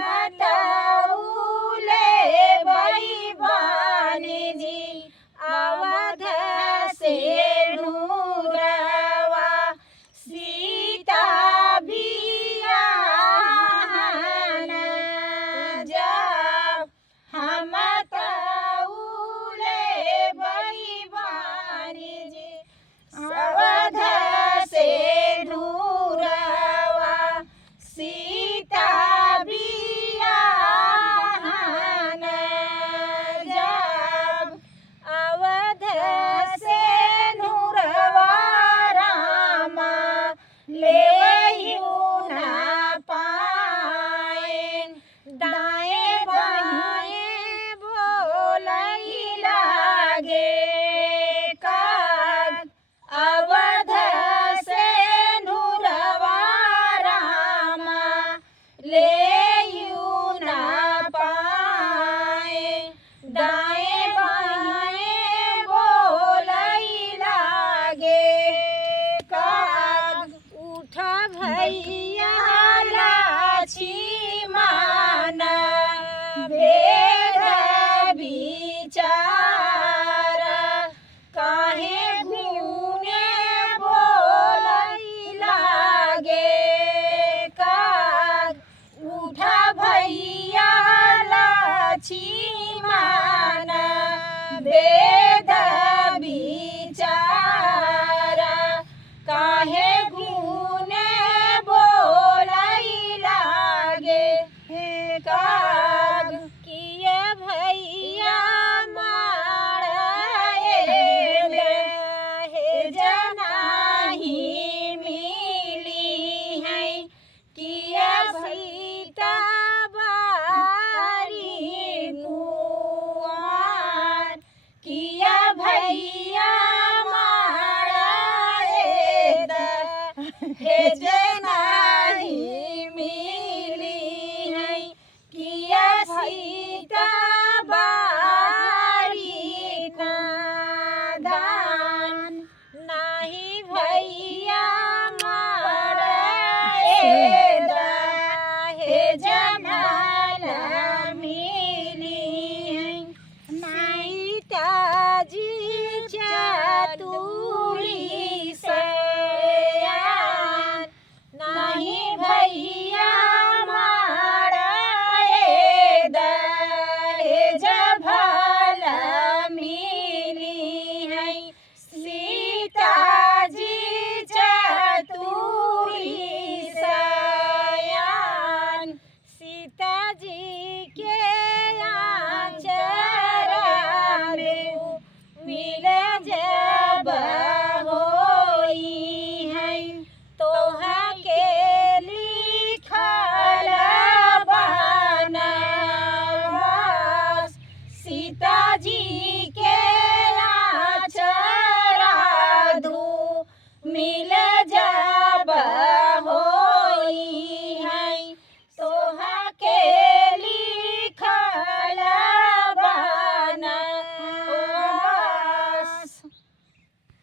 बताऊले बहिबानी जी अवध से नूरवा सीता बियान जब हम बताऊले बहिबानी जी अवध से नूरवा सीता बियान जब अवध से नूरवा रामा लेयू ना पाएन दाएं बाएं बोलई लागे काग अवध से नूरवा रामा लेयू ना पाए दाएं बाएं बोलई लागे काग उठ भैया लाछी माना भेद विचार काहे गुने बोलई लागे काग उठा भैया लाछी माना भेद विचार काहे गुने बोलई लागे हे काग किए भैया मारे हे जनाही मिली है किया सीता बारी कुआर किया भैया मारे हे जनाही मिली है किया सीता बारी दान नाही भैया मारे हे जमाल मिली है नाही ताजी चतुरी सयान नाही भैया मारे हे जभल मिली है सीता जी चतुरी सयान सीता जी के